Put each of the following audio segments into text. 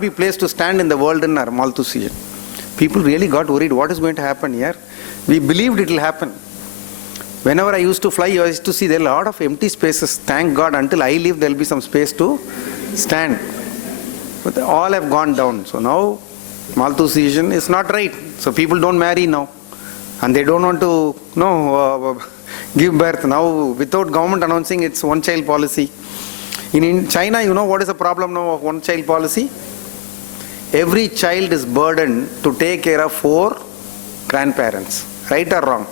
Be place to stand in the world in our Malthusian. People really got worried. What is going to happen here? We believed it will happen. Whenever I used to fly, I used to see there are a lot of empty spaces. Thank God, until I leave, there will be some space to stand. But all have gone down. So now Malthusian is not right. So people don't marry now, and they don't want to give birth now without government announcing its one-child policy. In China, you know what is the problem now of one-child policy? Every child is burdened to take care of 4 grandparents, right or wrong?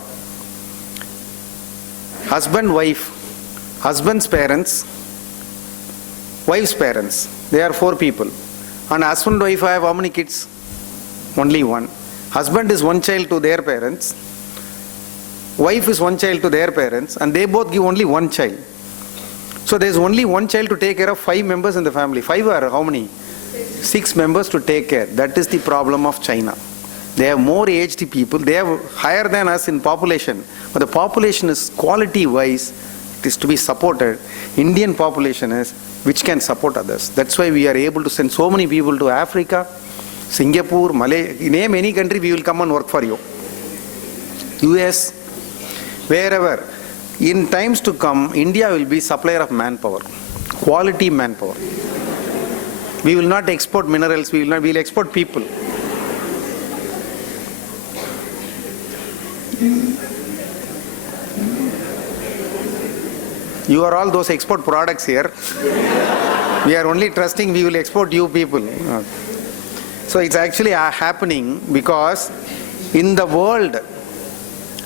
Husband, wife, husband's parents, wife's parents, they are 4 people. And husband, wife have how many kids? Only 1. Husband is 1 child to their parents, wife is 1 child to their parents, and they both give only 1 child. So there is only 1 child to take care of 5 members in the family. 5 are how many? 6 members to take care. That is the problem of China. They have more aged people. They are higher than us in population. But the population is quality-wise, it is to be supported. Indian population is which can support others. That's why we are able to send so many people to Africa, Singapore, Malaysia. Name any country, we will come and work for you. US, wherever. In times to come, India will be supplier of manpower, quality manpower. We will not export minerals, we will export people. You are all those export products here. We are only trusting we will export you people. So it's actually happening because in the world,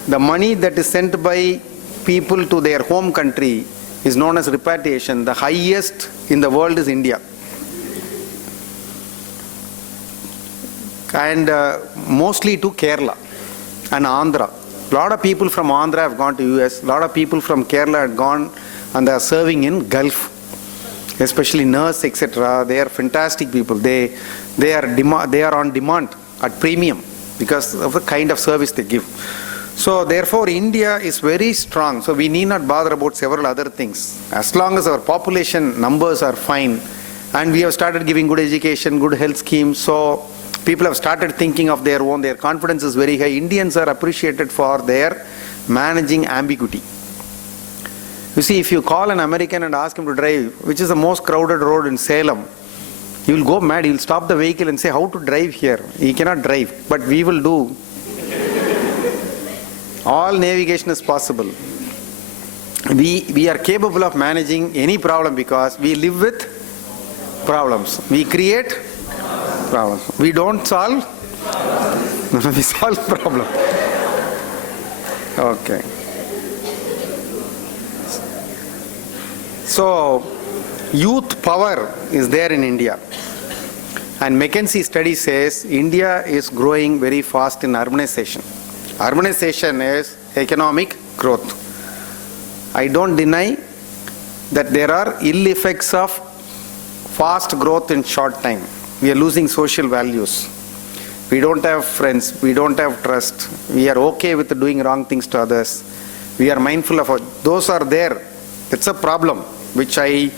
the money that is sent by people to their home country is known as repatriation. The highest in the world is India. And mostly to Kerala and Andhra. A lot of people from Andhra have gone to US. A lot of people from Kerala have gone and they are serving in Gulf, especially nurse, etc. They are fantastic people. They are on demand at premium because of the kind of service they give. So therefore India is very strong. So we need not bother about several other things. As long as our population numbers are fine and we have started giving good education, good health schemes, so people have started thinking of their own, their confidence is very high. Indians are appreciated for their managing ambiguity. You see, if you call an American and ask him to drive, which is the most crowded road in Salem, he will go mad. He will stop the vehicle and say, how to drive here? He cannot drive, but we will do. All navigation is possible. We are capable of managing any problem because we live with problems. We create problems. We don't solve. We solve problem. Okay. So youth power is there in India. And McKinsey study says India is growing very fast in urbanization. Urbanization is economic growth. I don't deny that there are ill effects of fast growth in short time. We are losing social values. We don't have friends. We don't have trust. We are okay with doing wrong things to others. We are mindful of those are there. That's a problem which I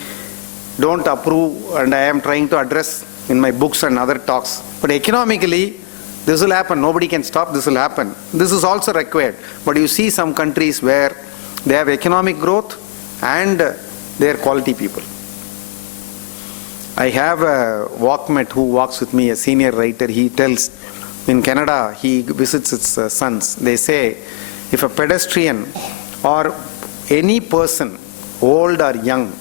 don't approve and I am trying to address in my books and other talks. But economically, this will happen. Nobody can stop this will happen. This is also required. But you see some countries where they have economic growth and they are quality people. I have a walkmate who walks with me, a senior writer. He tells, in Canada, he visits his sons. They say, if a pedestrian or any person, old or young,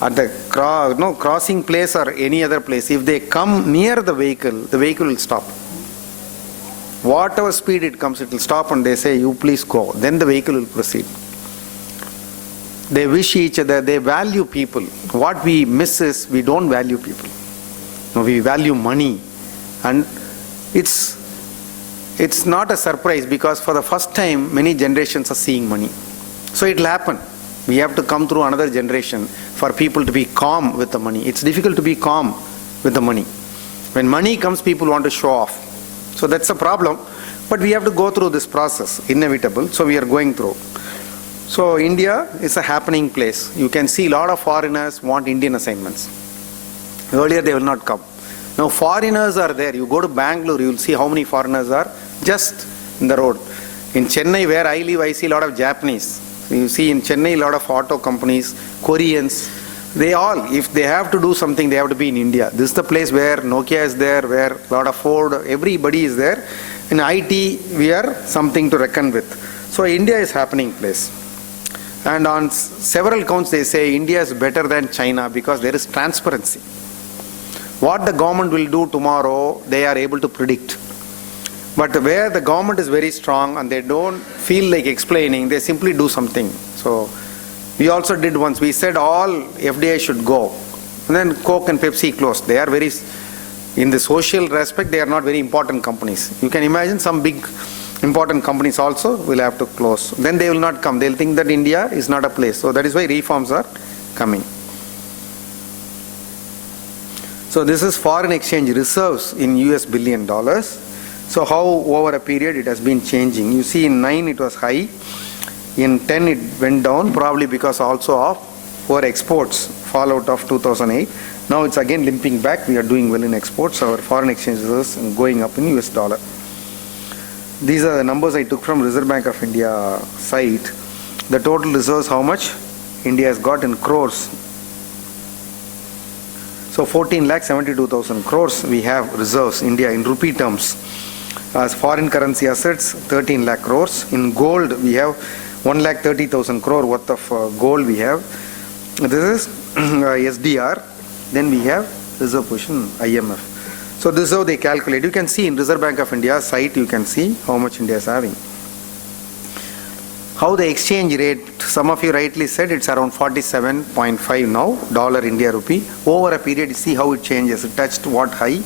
at the crossing place or any other place, if they come near the vehicle will stop. Whatever speed it comes, it will stop and they say, you please go. Then the vehicle will proceed. They wish each other, they value people. What we miss is we don't value people. No, we value money. And it's not a surprise because for the first time, many generations are seeing money. So it will happen. We have to come through another generation for people to be calm with the money. It's difficult to be calm with the money. When money comes, people want to show off. So that's a problem. But we have to go through this process, inevitable. So we are going through. So India is a happening place. You can see a lot of foreigners want Indian assignments. Earlier they will not come. Now foreigners are there. You go to Bangalore, you will see how many foreigners are just in the road. In Chennai, where I live, I see a lot of Japanese. You see in Chennai, a lot of auto companies, Koreans. They all, if they have to do something, they have to be in India. This is the place where Nokia is there, where a lot of Ford, everybody is there. In IT, we are something to reckon with. So India is happening place. And on several counts, they say India is better than China because there is transparency. What the government will do tomorrow, they are able to predict. But where the government is very strong and they don't feel like explaining, they simply do something. So we also did once, we said all FDI should go. And then Coke and Pepsi closed. They are very, in the social respect, they are not very important companies. You can imagine some big important companies also will have to close. Then they will not come. They will think that India is not a place. So that is why reforms are coming. So this is foreign exchange reserves in US billion dollars. So how over a period it has been changing. You see in 9 it was high. In 10 it went down, probably because also of poor exports, fallout of 2008. Now it's again limping back. We are doing well in exports. Our foreign exchange reserves going up in US dollar. These are the numbers I took from Reserve Bank of India site. The total reserves, how much India has got in crores. So 14,72,000 crores we have reserves, India in rupee terms. As foreign currency assets, 13 lakh crores. In gold, we have 1,30,000 crore worth of gold we have. This is SDR. Then we have reserve position IMF. So this is how they calculate. You can see in Reserve Bank of India site, you can see how much India is having. How the exchange rate, some of you rightly said it's around 47.5 now, dollar India rupee. Over a period, you see how it changes. It touched what high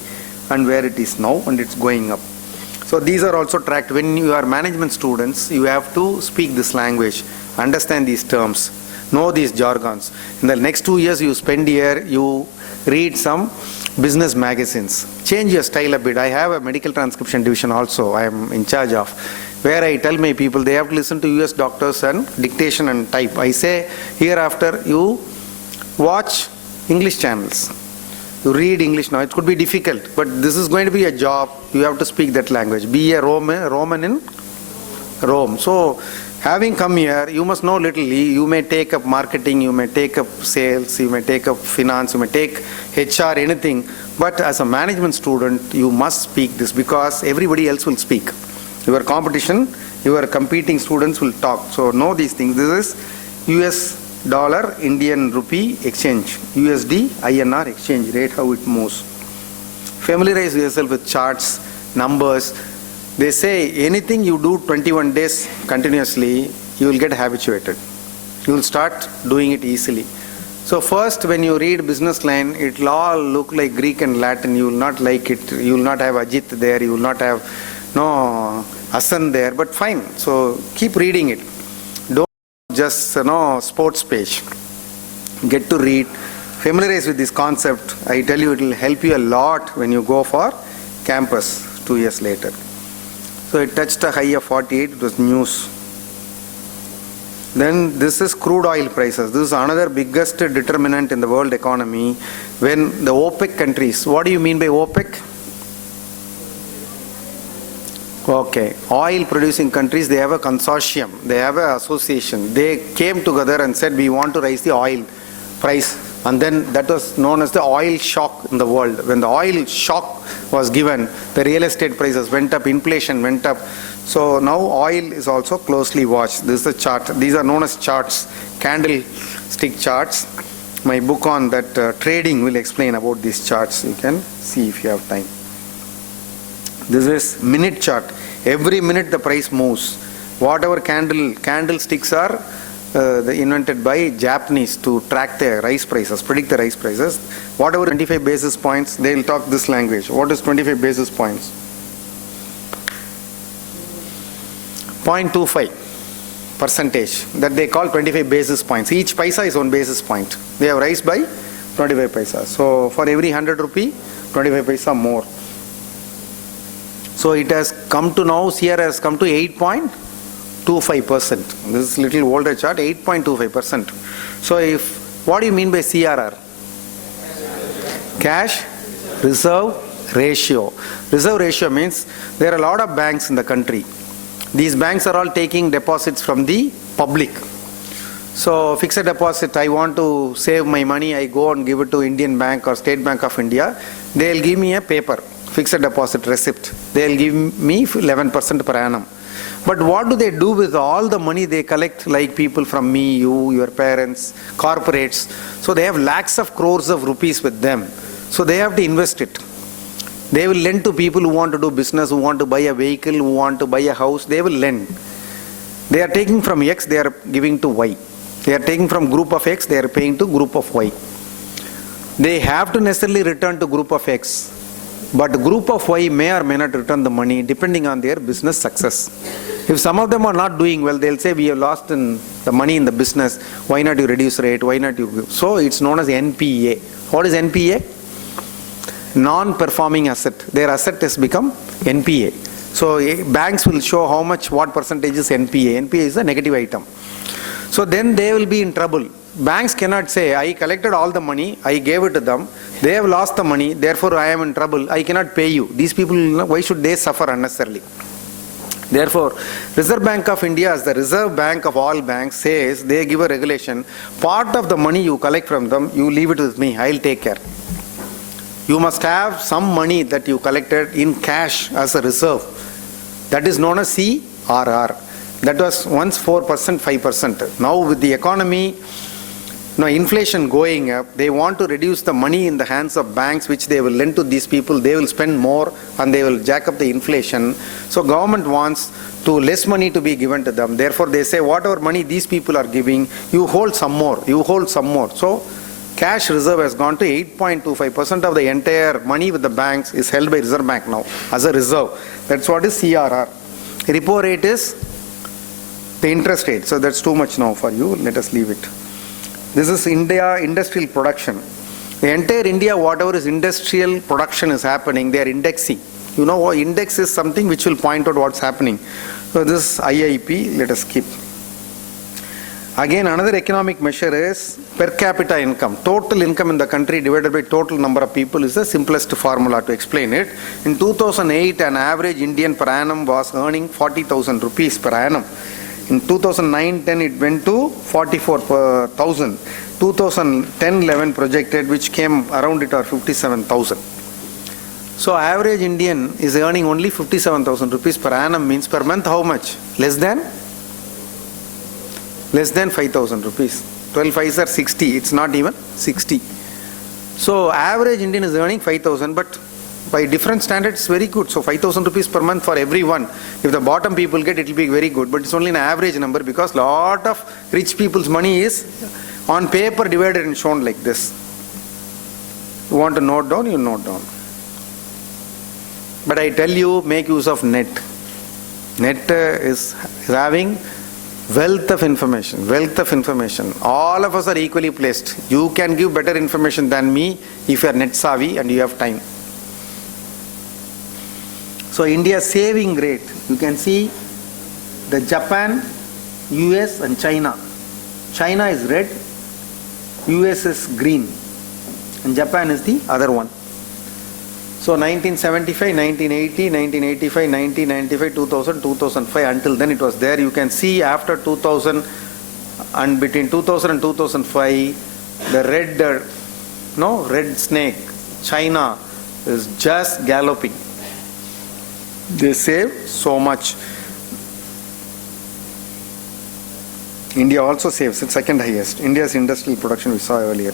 and where it is now, and it's going up. So these are also tracked. When you are management students, you have to speak this language, understand these terms, know these jargons. In the next 2 years you spend here, you read some business magazines. Change your style a bit. I have a medical transcription division also I am in charge of, where I tell my people they have to listen to US doctors and dictation and type. I say hereafter you watch English channels. You read English now. It could be difficult, but this is going to be a job. You have to speak that language. Be a Roman in Rome. So having come here, you must know little. You may take up marketing, you may take up sales, you may take up finance, you may take HR, anything. But as a management student, you must speak this because everybody else will speak. Your competition, your competing students will talk. So know these things. This is US dollar, Indian rupee exchange, USD, INR exchange rate, how it moves. Familiarize yourself with charts, numbers. They say anything you do 21 days continuously, you will get habituated. You will start doing it easily. So first when you read business line, it will all look like Greek and Latin. You will not like it. You will not have Ajit there. You will not have Asan there. But fine. So keep reading it. Don't just sports page. Get to read. Familiarize with this concept. I tell you, it will help you a lot when you go for campus 2 years later. So it touched a high of 48. It was news. Then this is crude oil prices. This is another biggest determinant in the world economy. When the OPEC countries, what do you mean by OPEC? Okay, oil producing countries, they have a consortium, they have an association. They came together and said we want to raise the oil price, and then that was known as the oil shock in the world. When the oil shock was given, the real estate prices went up, inflation went up. So now oil is also closely watched. This is a chart. These are known as charts, candlestick charts. My book on that trading will explain about these charts. You can see if you have time. This is minute chart. Every minute the price moves. Whatever candlesticks are invented by Japanese to track their rice prices, predict the rice prices. Whatever 25 basis points, they will talk this language. What is 25 basis points? 0.25 percentage. That they call 25 basis points. Each paisa is 1 basis point. They have raised by 25 paisa. So for every 100 rupee, 25 paisa more. So it has come to now, CR has come to 8.25%. This is little older chart, 8.25%. So what do you mean by CRR? Cash reserve ratio. Reserve ratio means there are a lot of banks in the country. These banks are all taking deposits from the public. So fixed deposit, I want to save my money, I go and give it to Indian Bank or State Bank of India. They'll give me a paper, fixed deposit receipt. They'll give me 11% per annum. But what do they do with all the money they collect, like people from me, you, your parents, corporates? So they have lakhs of crores of rupees with them. So they have to invest it. They will lend to people who want to do business, who want to buy a vehicle, who want to buy a house. They will lend. They are taking from X, they are giving to Y. They are taking from group of X, they are paying to group of Y. They have to necessarily return to group of X. But group of Y may or may not return the money depending on their business success. If some of them are not doing well, they'll say, we have lost the money in the business. Why not you reduce rate? Why not you? So it's known as NPA. What is NPA? Non-performing asset. Their asset has become NPA. So banks will show how much, what percentage is NPA. NPA is a negative item. So then they will be in trouble. Banks cannot say, I collected all the money, I gave it to them, they have lost the money, therefore I am in trouble, I cannot pay you. These people, why should they suffer unnecessarily? Therefore, Reserve Bank of India, as the Reserve Bank of all banks, says, they give a regulation, part of the money you collect from them, you leave it with me, I'll take care. You must have some money that you collected in cash as a reserve. That is known as CRR. That was once 4%, 5%. Now with the economy, inflation going up, they want to reduce the money in the hands of banks which they will lend to these people. They will spend more and they will jack up the inflation. So government wants less money to be given to them. Therefore they say whatever money these people are giving, you hold some more, you hold some more. So cash reserve has gone to 8.25% of the entire money with the banks is held by Reserve Bank now as a reserve. That's what is CRR. Repo rate is the interest rate. So that's too much now for you. Let us leave it. This is India industrial production. The entire India, whatever is industrial production is happening, they are indexing. You know, index is something which will point out what's happening. So this is IIP. Let us skip. Again, another economic measure is per capita income. Total income in the country divided by total number of people is the simplest formula to explain it. In 2008, an average Indian per annum was earning 40,000 rupees per annum. In 2009-10, it went to 44,000. 2010-11 projected, which came around it, are 57,000. So average Indian is earning only 57,000 rupees per annum, means per month how much? Less than 5,000 rupees. 12 5s are 60. It's not even 60. So average Indian is earning 5,000, but by different standards, it's very good. So 5,000 rupees per month for everyone. If the bottom people get, it will be very good. But it's only an average number because lot of rich people's money is on paper divided and shown like this. You want to note down, you note down. But I tell you, make use of net. Net is having wealth of information, wealth of information. All of us are equally placed. You can give better information than me if you are net savvy and you have time. So India's saving rate, you can see the Japan, US and China. China is red, US is green and Japan is the other one. So 1975, 1980, 1985, 1995, 2000, 2005, until then it was there. You can see after 2000 and between 2000 and 2005, the red snake, China is just galloping. They save so much. India also saves, it's second highest. India's industrial production we saw earlier.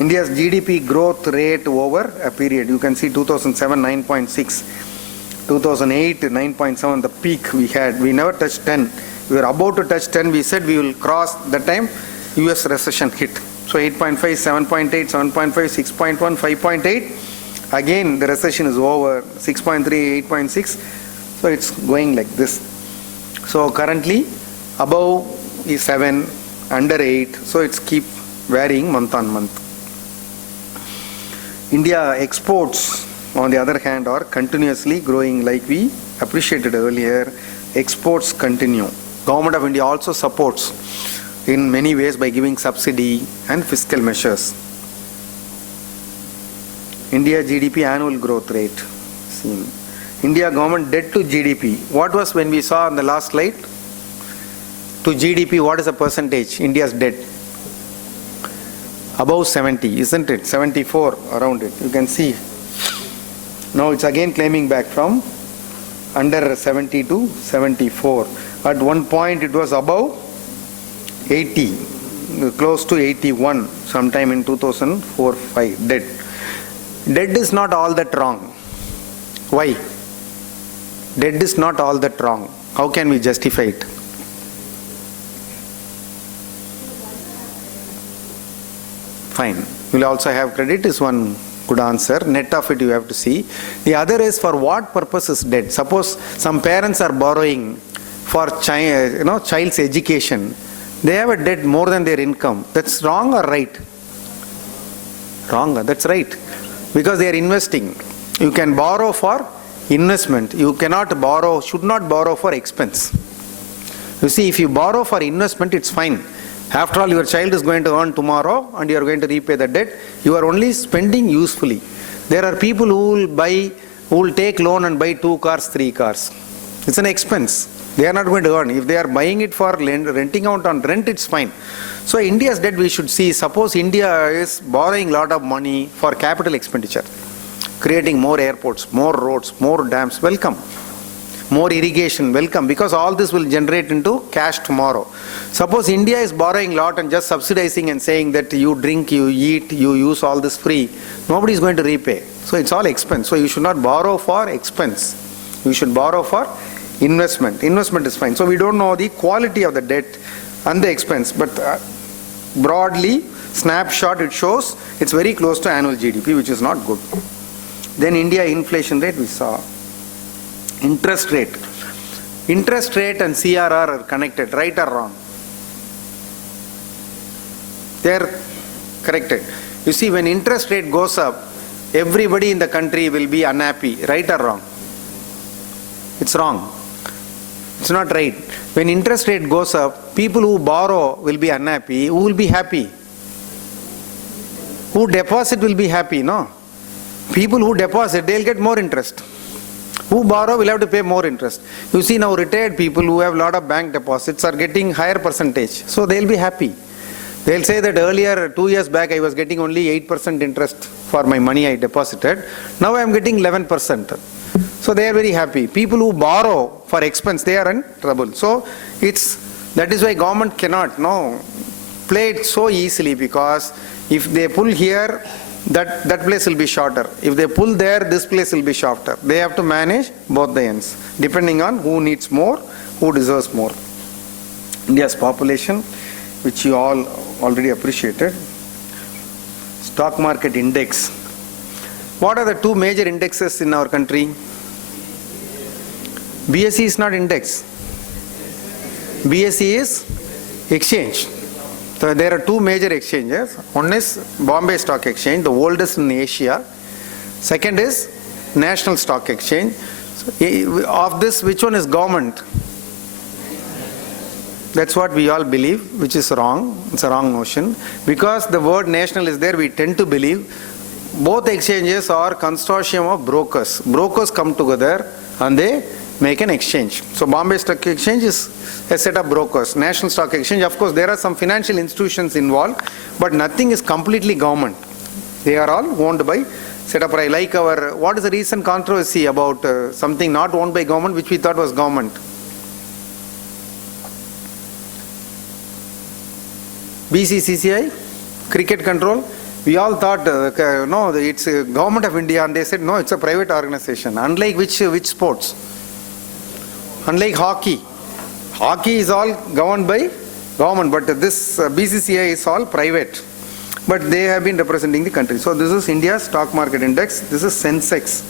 India's GDP growth rate over a period, you can see 2007 9.6, 2008 9.7, the peak we had. We never touched 10. We were about to touch 10. We said we will cross. That time US recession hit. So 8.5, 7.8, 7.5, 6.1, 5.8. Again the recession is over. 6.3, 8.6. So it's going like this. So currently above is 7, under 8. So it's keep varying month on month. India exports, on the other hand, are continuously growing like we appreciated earlier. Exports continue. Government of India also supports in many ways by giving subsidy and fiscal measures. India GDP annual growth rate. Seen. India government debt to GDP. What was when we saw on the last slide? To GDP, what is the percentage? India's debt? Above 70, isn't it? 74 around it. You can see. Now it's again climbing back from under 70 to 74. At one point it was above 80, close to 81, sometime in 2004-5. Debt. Debt is not all that wrong. Why? Debt is not all that wrong. How can we justify it? Fine. You will also have credit is one good answer. Net of it you have to see. The other is for what purpose is debt? Suppose some parents are borrowing for child's education. They have a debt more than their income. That's wrong or right? Wrong. That's right. Because they are investing. You can borrow for investment. You cannot borrow, should not borrow for expense. You see, if you borrow for investment, it's fine. After all, your child is going to earn tomorrow and you are going to repay the debt. You are only spending usefully. There are people who will take loan and buy 2 cars, 3 cars. It's an expense. They are not going to earn. If they are buying it for renting out on rent, it's fine. So India's debt we should see. Suppose India is borrowing a lot of money for capital expenditure, creating more airports, more roads, more dams, welcome. More irrigation, welcome, because all this will generate into cash tomorrow. Suppose India is borrowing a lot and just subsidizing and saying that you drink, you eat, you use all this free, nobody is going to repay. So it's all expense. So you should not borrow for expense. You should borrow for investment. Investment is fine. So we don't know the quality of the debt and the expense, but broadly, snapshot, it shows it's very close to annual GDP, which is not good. Then India inflation rate we saw. Interest rate. Interest rate and CRR are connected, right or wrong? They are connected. You see, when interest rate goes up, everybody in the country will be unhappy, right or wrong? It's wrong. It's not right. When interest rate goes up, people who borrow will be unhappy. Who will be happy? Who deposit will be happy, no? People who deposit, they'll get more interest. Who borrow will have to pay more interest. You see now retired people who have a lot of bank deposits are getting higher percentage. So they'll be happy. They'll say that earlier, 2 years back, I was getting only 8% interest for my money I deposited. Now I am getting 11%. So they are very happy. People who borrow for expense, they are in trouble. So that is why government cannot play it so easily, because if they pull here, that place will be shorter. If they pull there, this place will be shorter. They have to manage both the ends, depending on who needs more, who deserves more. India's population, which you all already appreciated. Stock market index. What are the 2 major indexes in our country? BSE is not index. BSE is exchange. So there are 2 major exchanges. One is Bombay Stock Exchange, the oldest in Asia. Second is National Stock Exchange. So, of this, which one is government? That's what we all believe, which is wrong. It's a wrong notion. Because the word national is there, we tend to believe both exchanges are consortium of brokers. Brokers come together and they make an exchange. So Bombay Stock Exchange is a set of brokers. National Stock Exchange, of course, there are some financial institutions involved, but nothing is completely government. They are all owned by set up like our, what is the recent controversy about something not owned by government, which we thought was government? BCCCI, cricket control. We all thought, no, it's a government of India, and they said, no, it's a private organization. Unlike which sports? Unlike hockey. Hockey is all governed by government, but this BCCI is all private. But they have been representing the country. So this is India's stock market index. This is Sensex.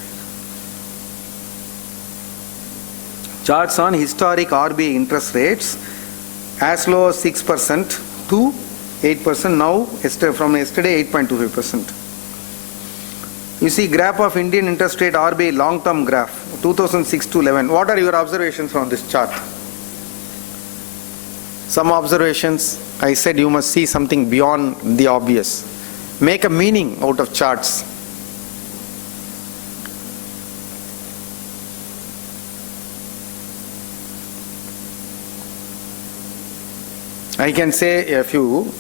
Charts on historic RBI interest rates as low as 6% to 8%. Now, from yesterday, 8.25%. You see graph of Indian interest rate RBI long-term graph, 2006 to 11. What are your observations on this chart? Some observations, I said you must see something beyond the obvious. Make a meaning out of charts. I can say a few,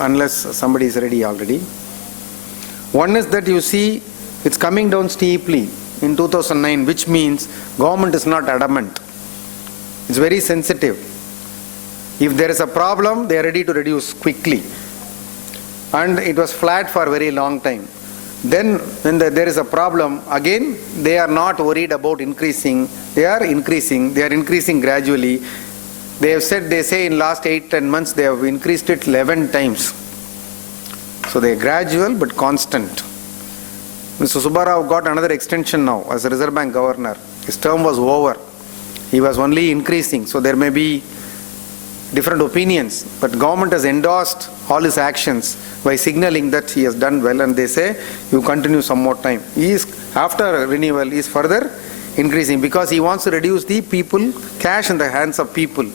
unless somebody is ready already. One is that you see it's coming down steeply in 2009, which means government is not adamant. It's very sensitive. If there is a problem, they are ready to reduce quickly. And it was flat for a very long time. Then when there is a problem, again, they are not worried about increasing. They are increasing gradually. They say in last 8-10 months, they have increased it 11 times. So they are gradual but constant. Mr. Subbarao got another extension now as a Reserve Bank Governor. His term was over. He was only increasing. So there may be different opinions, but government has endorsed all his actions by signaling that he has done well, and they say you continue some more time. He is, after renewal, he is further increasing because he wants to reduce the people, cash in the hands of people.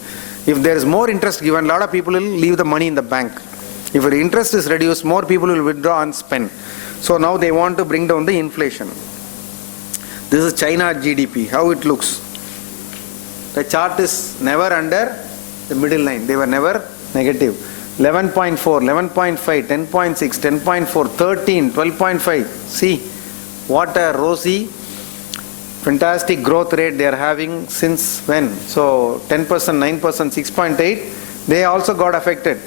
If there is more interest given, a lot of people will leave the money in the bank. If the interest is reduced, more people will withdraw and spend. So now they want to bring down the inflation. This is China GDP, how it looks. The chart is never under the middle line. They were never negative. 11.4, 11.5, 10.6, 10.4, 13, 12.5. See what a rosy, fantastic growth rate they are having since when? So 10%, 9%, 6.8. They also got affected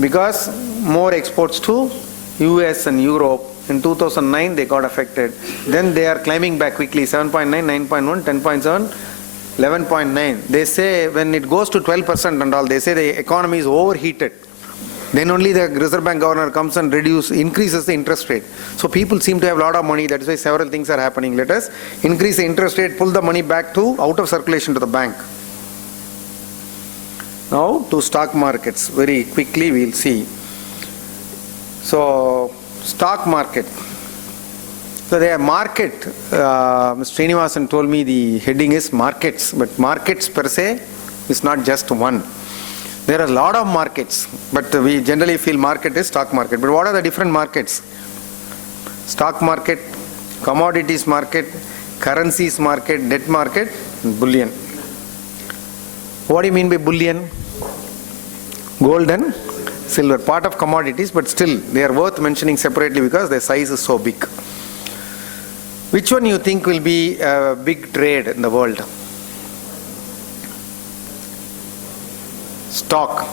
because more exports to US and Europe. In 2009 they got affected. Then they are climbing back quickly. 7.9, 9.1, 10.7. 11.9. They say when it goes to 12% and all, they say the economy is overheated. Then only the Reserve Bank Governor comes and increases the interest rate. So people seem to have a lot of money. That is why several things are happening. Let us increase the interest rate, pull the money back to out of circulation to the bank. Now to stock markets. Very quickly we will see. So stock market. So the market, Mr. Srinivasan told me the heading is markets, but markets per se is not just one. There are a lot of markets, but we generally feel market is stock market. But what are the different markets? Stock market, commodities market, currencies market, debt market, and bullion. What do you mean by bullion? Gold and silver, part of commodities, but still they are worth mentioning separately because their size is so big. Which one you think will be a big trade in the world? Stock.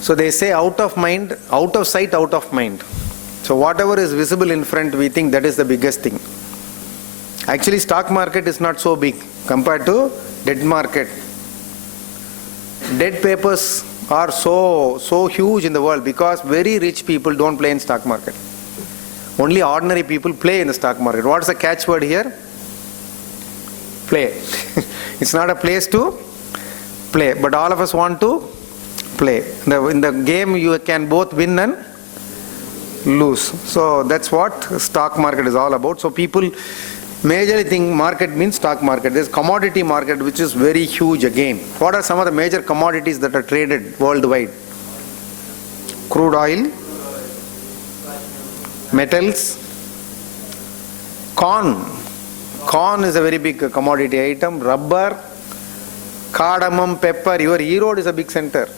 So they say out of mind, out of sight, out of mind. So whatever is visible in front, we think that is the biggest thing. Actually, stock market is not so big compared to debt market. Debt papers are so huge in the world because very rich people don't play in stock market. Only ordinary people play in the stock market. What's the catchword here? Play. It's not a place to play, but all of us want to play. In the game you can both win and lose. So that's what stock market is all about. So people majorly think market means stock market. There's commodity market which is very huge again. What are some of the major commodities that are traded worldwide? Crude oil, metals, corn. Corn is a very big commodity item. Rubber, cardamom, pepper. Your Erode is a big center.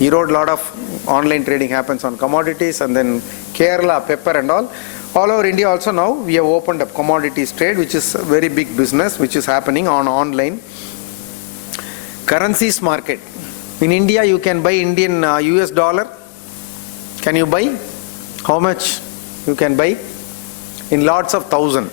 Erode, lot of online trading happens on commodities, and then Kerala, pepper and all. All over India also now we have opened up commodities trade, which is a very big business which is happening on online. Currencies market. In India you can buy Indian US dollar. Can you buy? How much you can buy? In lots of thousand.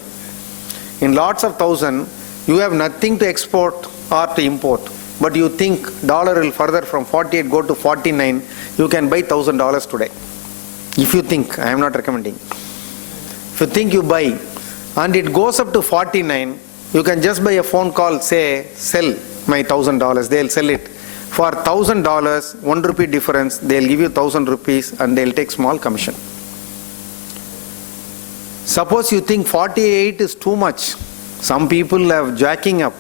In lots of thousand, you have nothing to export or to import. But you think dollar will further from 48 go to 49, you can buy $1,000 today. If you think, I am not recommending. If you think you buy, and it goes up to 49, you can just by a phone call say, sell my $1,000. They'll sell it. For $1,000, 1 rupee difference, they'll give you 1,000 rupees and they'll take small commission. Suppose you think 48 is too much. Some people are jacking up.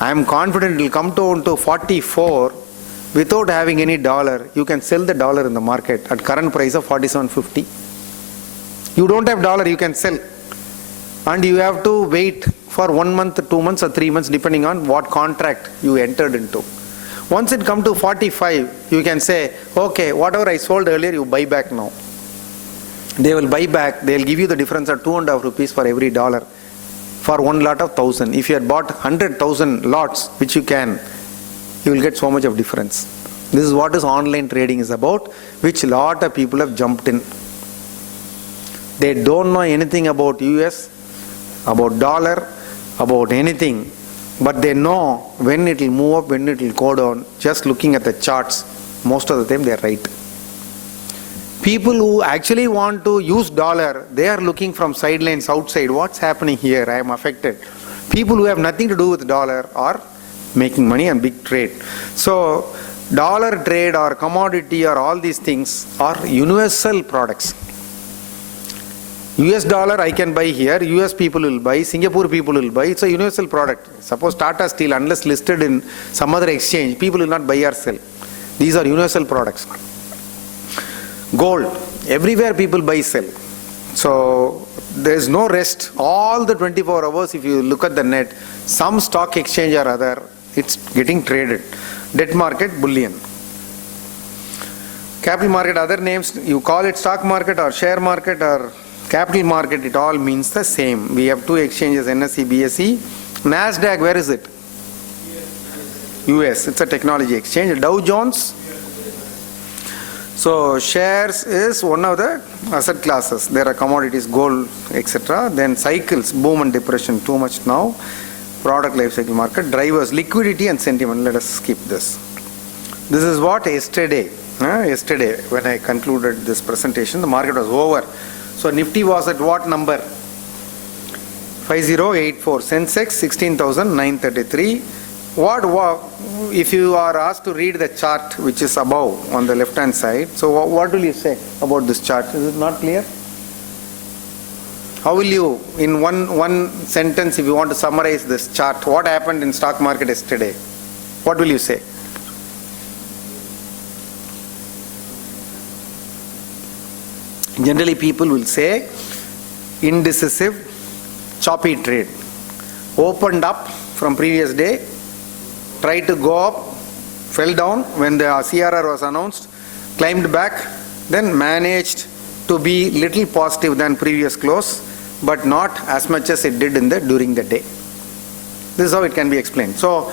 I am confident it will come down to 44 without having any dollar. You can sell the dollar in the market at current price of 47.50. You don't have dollar, you can sell. And you have to wait for 1 month, 2 months or 3 months depending on what contract you entered into. Once it come to 45, you can say, okay, whatever I sold earlier, you buy back now. They will buy back, they will give you the difference of 2.5 rupees for every dollar for one lot of 1,000. If you had bought 100,000 lots, which you will get so much of difference. This is what is online trading is about, which lot of people have jumped in. They don't know anything about US, about dollar, about anything, but they know when it will move up, when it will go down. Just looking at the charts, most of the time they are right. People who actually want to use dollar, they are looking from sidelines outside. What's happening here? I am affected. People who have nothing to do with dollar are making money and big trade. So dollar trade or commodity or all these things are universal products. US dollar I can buy here, US people will buy, Singapore people will buy. It's a universal product. Suppose Tata Steel, unless listed in some other exchange, people will not buy or sell. These are universal products. Gold, everywhere people buy, sell. So there is no rest. All the 24 hours, if you look at the net, some stock exchange or other, it's getting traded. Debt market, bullion. Capital market, other names, you call it stock market or share market or capital market, it all means the same. We have two exchanges, NSE, BSE. NASDAQ, where is it? US, it's a technology exchange. Dow Jones. So shares is one of the asset classes. There are commodities, gold, etc. Then cycles, boom and depression, too much now. Product life cycle market, drivers, liquidity and sentiment. Let us skip this. This is what yesterday when I concluded this presentation, the market was over. So Nifty was at what number? 5084. Sensex 16,933. What if you are asked to read the chart which is above on the left hand side, so what will you say about this chart? Is it not clear? How will you, in one sentence, if you want to summarize this chart, what happened in stock market yesterday? What will you say? Generally people will say indecisive, choppy trade. Opened up from previous day, tried to go up, fell down when the CRR was announced, climbed back, then managed to be little positive than previous close, but not as much as it did during the day. This is how it can be explained. So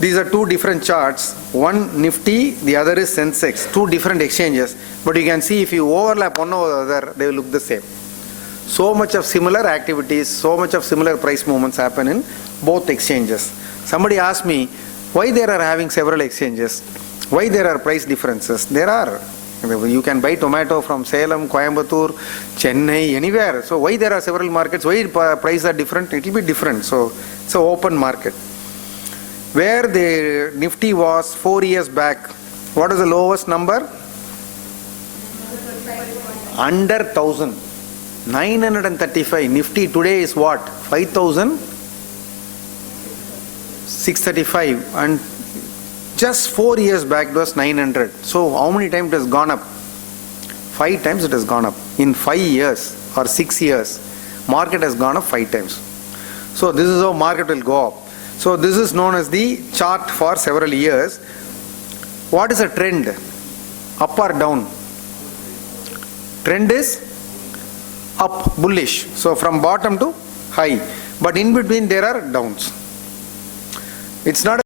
these are two different charts. One Nifty, the other is Sensex. Two different exchanges, but you can see if you overlap one over the other, they will look the same. So much of similar activities, so much of similar price movements happen in both exchanges. Somebody asked me, why there are having several exchanges? Why there are price differences? There are. You can buy tomato from Salem, Coimbatore, Chennai, anywhere. So why there are several markets? Why prices are different? It will be different. So it's an open market. Where the Nifty was 4 years back, what is the lowest number? Under 1,000. 935. Nifty today is what? 5,635. And just 4 years back it was 900. So how many times it has gone up? 5 times it has gone up. In 5 years or 6 years, market has gone up 5 times. So this is how market will go up. So this is known as the chart for several years. What is a trend? Up or down? Trend is up, bullish. So from bottom to high. But in between there are downs. It's not